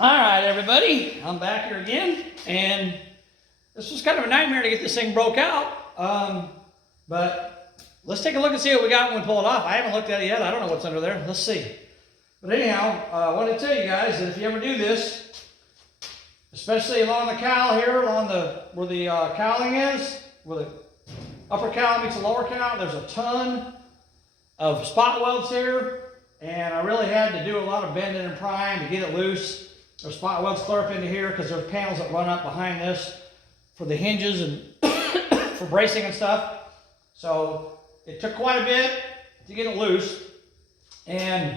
All right, everybody, I'm back here again, and this was kind of a nightmare to get this thing broke out. But let's take a look and see what we got when we pull it off. I haven't looked at it yet. I don't know what's under there. Let's see. But anyhow, I want to tell you guys that if you ever do this, especially along the cowl here, along where the cowling is, where the upper cowl meets the lower cowl, there's a ton of spot welds here, and I really had to do a lot of bending and prying to get it loose. There's spot welds clear up into here because there's panels that run up behind this for the hinges and for bracing and stuff. So it took quite a bit to get it loose. And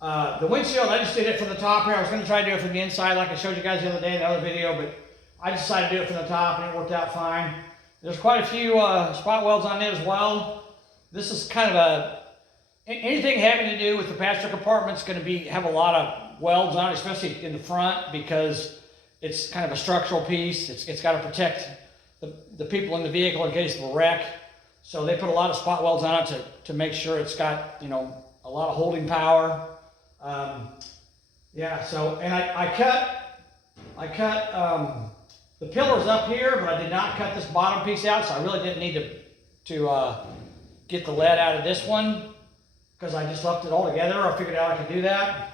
the windshield, I just did it from the top here. I was going to try to do it from the inside like I showed you guys the other day in the other video, but I decided to do it from the top and it worked out fine. There's quite a few spot welds on it as well. This is kind of anything having to do with the passenger compartment is going to have a lot of welds on it, especially in the front, because it's kind of a structural piece. It's got to protect the people in the vehicle in case of a wreck. So they put a lot of spot welds on it to make sure it's got, you know, a lot of holding power. Yeah, so, and I cut the pillars up here, but I did not cut this bottom piece out, so I really didn't need to get the lead out of this one, because I just left it all together. I figured out I could do that.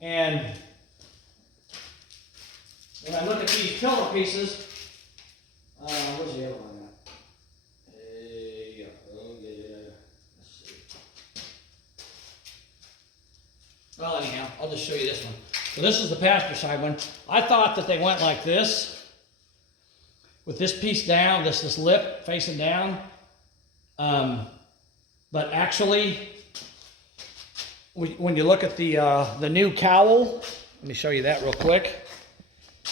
And when I look at these pillar pieces, where's the other one at? Yeah, let's see. Well, anyhow, I'll just show you this one. So this is the passenger side one. I thought that they went like this, with this piece down, this lip facing down. But actually, when you look at the new cowl, let me show you that real quick.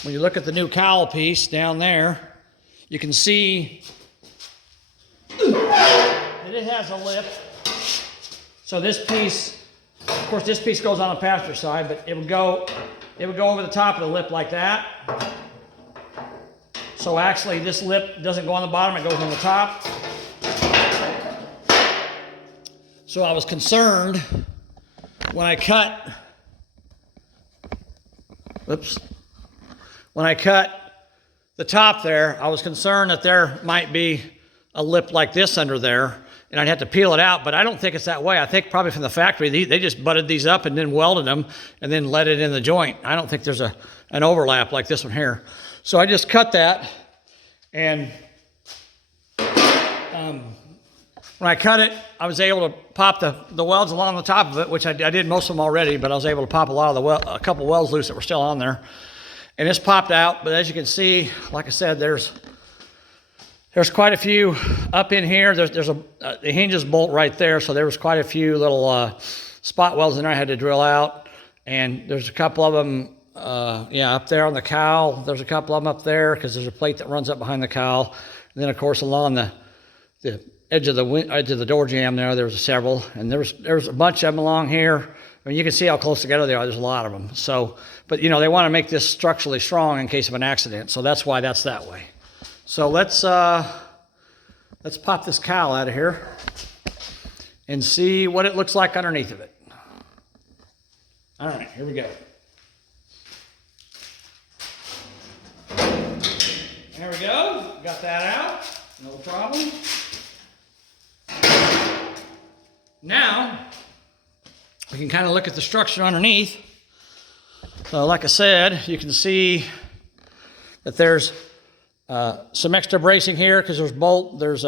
When you look at the new cowl piece down there, you can see that it has a lip. So this piece, of course, this piece goes on the passenger side, but it would go over the top of the lip like that. So actually, this lip doesn't go on the bottom; it goes on the top. So I was concerned when I cut, when I cut the top there, I was concerned that there might be a lip like this under there, and I'd have to peel it out, but I don't think it's that way. I think probably from the factory, they just butted these up and then welded them and then let it in the joint. I don't think there's an overlap like this one here. So I just cut that, and when I cut it, I was able to pop the welds along the top of it, which I did most of them already, but I was able to pop a couple welds loose that were still on there. And it's popped out, but as you can see, like I said, there's quite a few up in here. There's the hinges bolt right there, so there was quite a few little spot welds in there I had to drill out. And there's a couple of them, up there on the cowl. There's a couple of them up there because there's a plate that runs up behind the cowl. And then, of course, along the edge of the door jamb there was several, and there was a bunch of them along here. I mean, you can see how close together they are. There's a lot of them. So, but you know, they want to make this structurally strong in case of an accident. So that's why that's that way. So let's pop this cowl out of here and see what it looks like underneath of it. All right, here we go. There we go. Got that out. No problem. Now, we can kind of look at the structure underneath. So like I said, you can see that there's some extra bracing here because there's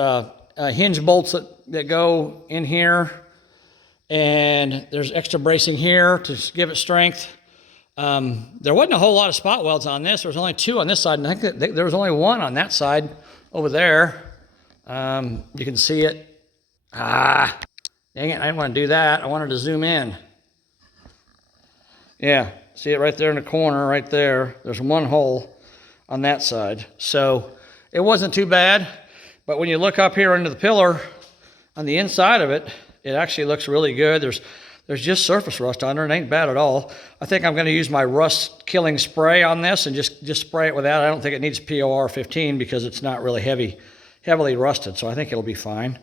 hinge bolts that go in here, and there's extra bracing here to give it strength. There wasn't a whole lot of spot welds on this. There was only 2 on this side, and I think there was only 1 on that side over there. You can see it. Dang it, I didn't want to do that. I wanted to zoom in. Yeah, see it right there in the corner, right there. There's 1 hole on that side. So it wasn't too bad, but when you look up here under the pillar, on the inside of it, it actually looks really good. There's just surface rust on there. It ain't bad at all. I think I'm going to use my rust killing spray on this and just spray it with that. I don't think it needs POR 15 because it's not really heavily rusted, so I think it'll be fine.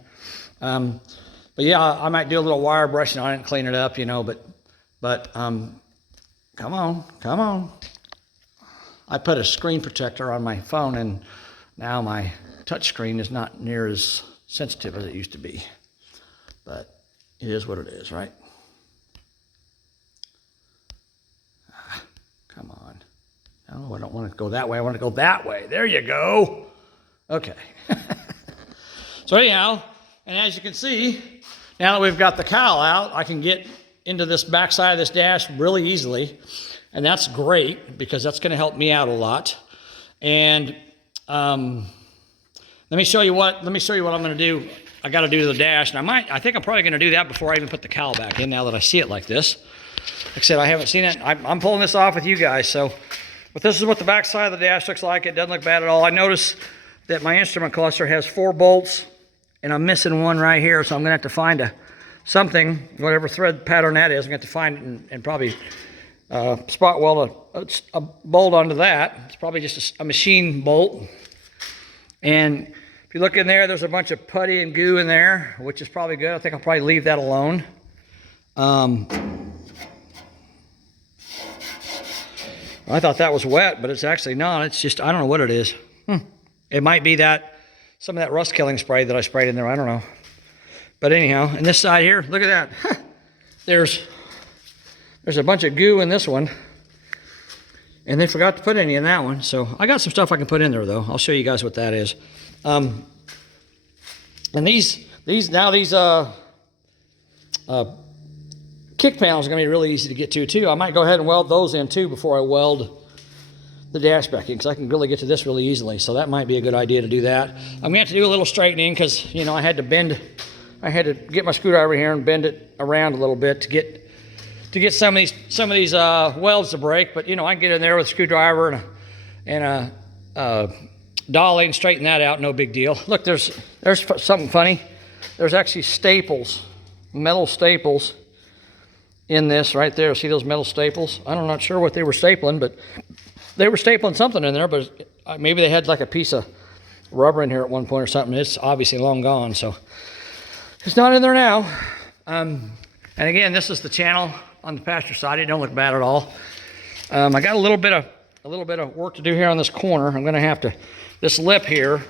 But yeah, I might do a little wire brushing on it and clean it up, you know, but Come on, come on. I put a screen protector on my phone, and now my touch screen is not near as sensitive as it used to be. But it is what it is, right? Come on. No, I don't want to go that way. I want to go that way. There you go. Okay. So anyhow, and as you can see, now that we've got the cowl out, I can get into this back side of this dash really easily. And that's great because that's going to help me out a lot. And let me show you what I'm going to do. I got to do to the dash, and I think I'm probably going to do that before I even put the cowl back in. Now that I see it like this, like I said, I haven't seen it. I'm pulling this off with you guys. So, but this is what the back side of the dash looks like. It doesn't look bad at all. I notice that my instrument cluster has 4 bolts, and I'm missing one right here. So I'm going to have to find something, whatever thread pattern that is. I'm going to have to find it and probably spot weld a bolt onto that. It's probably just a machine bolt. And if you look in there, there's a bunch of putty and goo in there, which is probably good. I think I'll probably leave that alone. I thought that was wet, but it's actually not. It's just, I don't know what it is. It might be some of that rust killing spray that I sprayed in there. I don't know. But anyhow, and this side here, look at that. There's a bunch of goo in this one. And they forgot to put any in that one. So I got some stuff I can put in there, though. I'll show you guys what that is. And these kick panels are going to be really easy to get to, too. I might go ahead and weld those in, too, before I weld the dash back in, because I can really get to this really easily. So that might be a good idea to do that. I'm going to have to do a little straightening because, you know, I had to get my screwdriver here and bend it around a little bit to get some of these welds to break. But, you know, I can get in there with a screwdriver and a dolly and straighten that out, no big deal. Look, there's something funny. There's actually staples, metal staples in this right there. See those metal staples? I'm not sure what they were stapling, but they were stapling something in there, but maybe they had like a piece of rubber in here at one point or something. It's obviously long gone, so it's not in there now. And again, this is the channel on the pasture side. It don't look bad at all. I got a little bit of work to do here on this corner. I'm going to have to. This lip here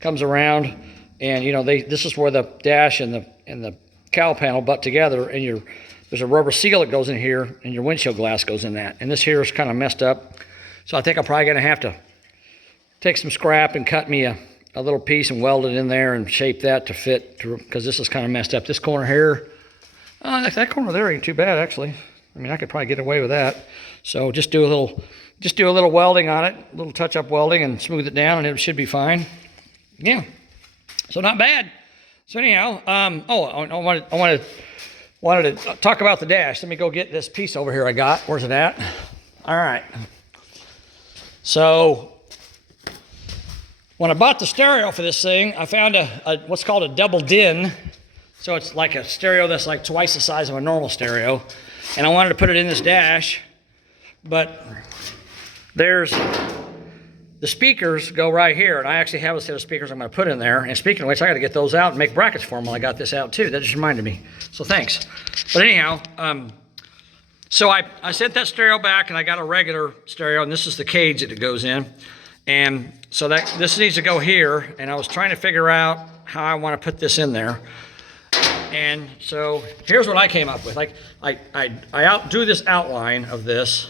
comes around, and you know this is where the dash and the cowl panel butt together, and there's a rubber seal that goes in here, and your windshield glass goes in that. And this here is kind of messed up, so I think I'm probably going to have to take some scrap and cut me a little piece and weld it in there and shape that to fit, because this is kind of messed up. This corner here, that corner there ain't too bad actually. I mean, I could probably get away with that. So just do a little welding on it, a little touch-up welding, and smooth it down, and it should be fine. Yeah, so not bad. So anyhow, I wanted to talk about the dash. Let me go get this piece over here I got. Where's it at? All right. So when I bought the stereo for this thing, I found what's called a double din. So it's like a stereo that's like twice the size of a normal stereo. And I wanted to put it in this dash, but there's the speakers go right here, and I actually have a set of speakers I'm going to put in there. And speaking of which, I got to get those out and make brackets for them while I got this out too. That just reminded me. So thanks. But anyhow, so I sent that stereo back, and I got a regular stereo, and this is the cage that it goes in. And so this needs to go here, and I was trying to figure out how I want to put this in there. And so here's what I came up with. Like I drew this outline of that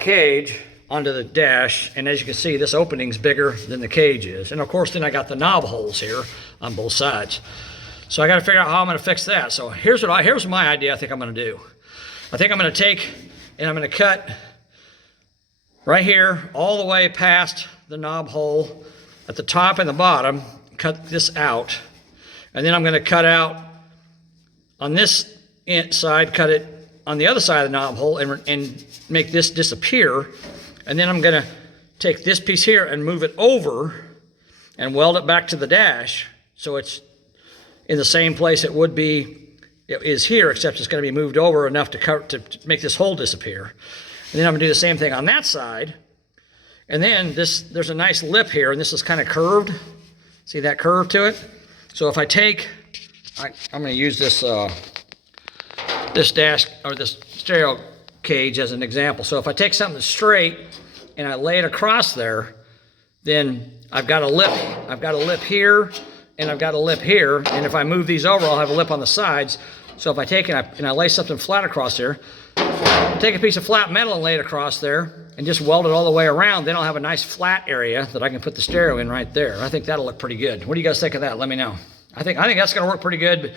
cage onto the dash, and as you can see, this opening's bigger than the cage is. And of course, then I got the knob holes here on both sides. So I got to figure out how I'm going to fix that. So here's my idea. I think I'm going to do. I think I'm going to take and I'm going to cut right here all the way past the knob hole at the top and the bottom. Cut this out. And then I'm going to cut out on this side, cut it on the other side of the knob hole, and make this disappear. And then I'm going to take this piece here and move it over and weld it back to the dash, so it's in the same place it is here, except it's going to be moved over enough to make this hole disappear. And then I'm going to do the same thing on that side. And then there's a nice lip here, and this is kind of curved. See that curve to it? So if I take, I'm going to use this this dash or this stereo cage as an example. So if I take something that's straight and I lay it across there, then I've got a lip. I've got a lip here and I've got a lip here. And if I move these over, I'll have a lip on the sides. So if I take and I lay something flat across there, take a piece of flat metal and lay it across there and just weld it all the way around, then I'll have a nice flat area that I can put the stereo in right there. I think that'll look pretty good. What do you guys think of that? Let me know. I think that's gonna work pretty good.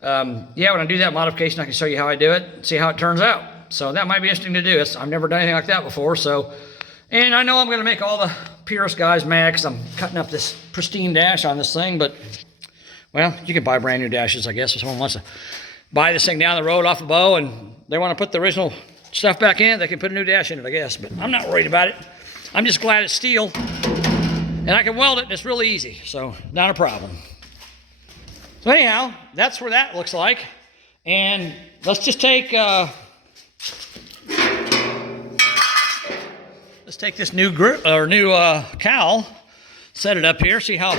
But, yeah, when I do that modification, I can show you how I do it, see how it turns out. So that might be interesting to do. I've never done anything like that before. So, and I know I'm gonna make all the purist guys mad because I'm cutting up this pristine dash on this thing, but, well, you can buy brand new dashes, I guess, if someone wants to buy this thing down the road off a bow and they want to put the original stuff back in, they can put a new dash in it, I guess. But I'm not worried about it. I'm just glad it's steel and I can weld it and it's really easy. So not a problem. So anyhow, that's where that looks like. And let's just take, let's take this new cowl, set it up here, see how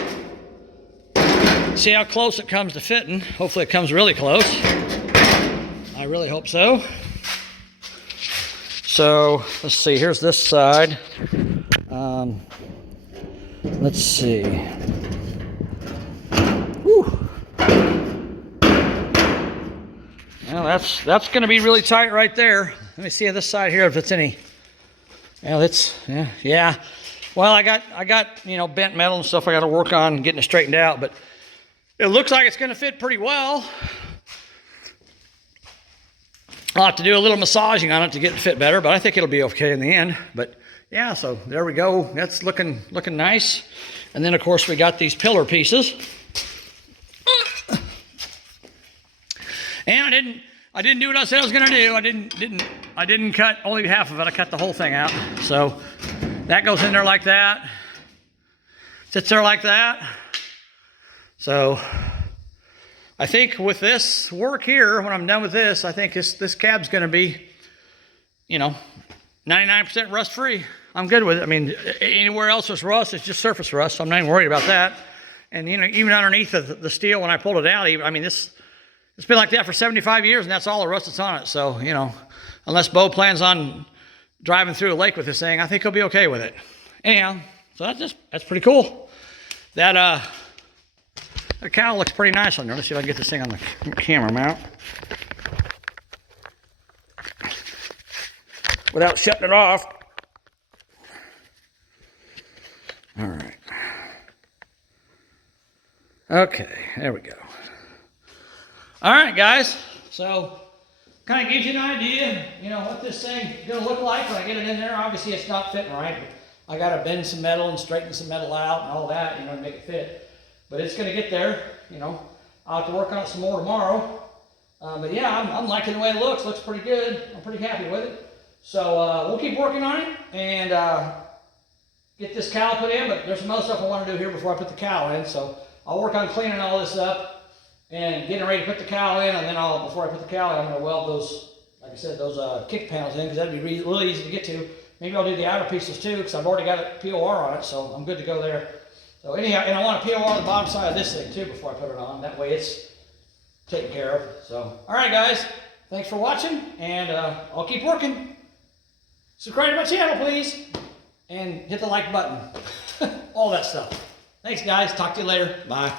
close it comes to fitting. Hopefully it comes really close. I really hope so. So let's see, here's this side. Let's see. Whew. Well, that's going to be really tight right there. Let me see on this side here if it's any. Well, it's yeah. Well, I got bent metal and stuff I got to work on getting it straightened out, but it looks like it's going to fit pretty well. I'll have to do a little massaging on it to get it to fit better, but I think it'll be okay in the end. But yeah, so there we go. That's looking nice. And then of course we got these pillar pieces. And I didn't do what I said I was going to do. I didn't cut only half of it. I cut the whole thing out. So that goes in there like that. Sits there like that. So I think with this work here, when I'm done with this, I think this cab's going to be, 99% rust free. I'm good with it. I mean, anywhere else there's rust, it's just surface rust, so I'm not even worried about that. And even underneath the steel, when I pulled it out, it's been like that for 75 years, and that's all the rust that's on it. So, unless Bo plans on driving through a lake with this thing, I think he'll be okay with it. Anyhow, so that's pretty cool. That cowl looks pretty nice on there. Let's see if I can get this thing on the camera mount without shutting it off. All right. Okay, there we go. All right, guys. So, kind of gives you an idea, what this thing's gonna look like when I get it in there. Obviously, it's not fitting right, but I gotta bend some metal and straighten some metal out and all that, to make it fit. But it's going to get there, I'll have to work on it some more tomorrow. But yeah, I'm liking the way it looks. Looks pretty good. I'm pretty happy with it. So we'll keep working on it and get this cowl put in. But there's some other stuff I want to do here before I put the cowl in. So I'll work on cleaning all this up and getting ready to put the cowl in. And then before I put the cowl in, I'm going to weld those, like I said, those kick panels in because that'd be really easy to get to. Maybe I'll do the outer pieces too because I've already got a POR on it. So I'm good to go there. So anyhow, and I want to peel on the bottom side of this thing too before I put it on. That way it's taken care of. So, all right, guys. Thanks for watching, and I'll keep working. Subscribe to my channel, please, and hit the like button. All that stuff. Thanks, guys. Talk to you later. Bye.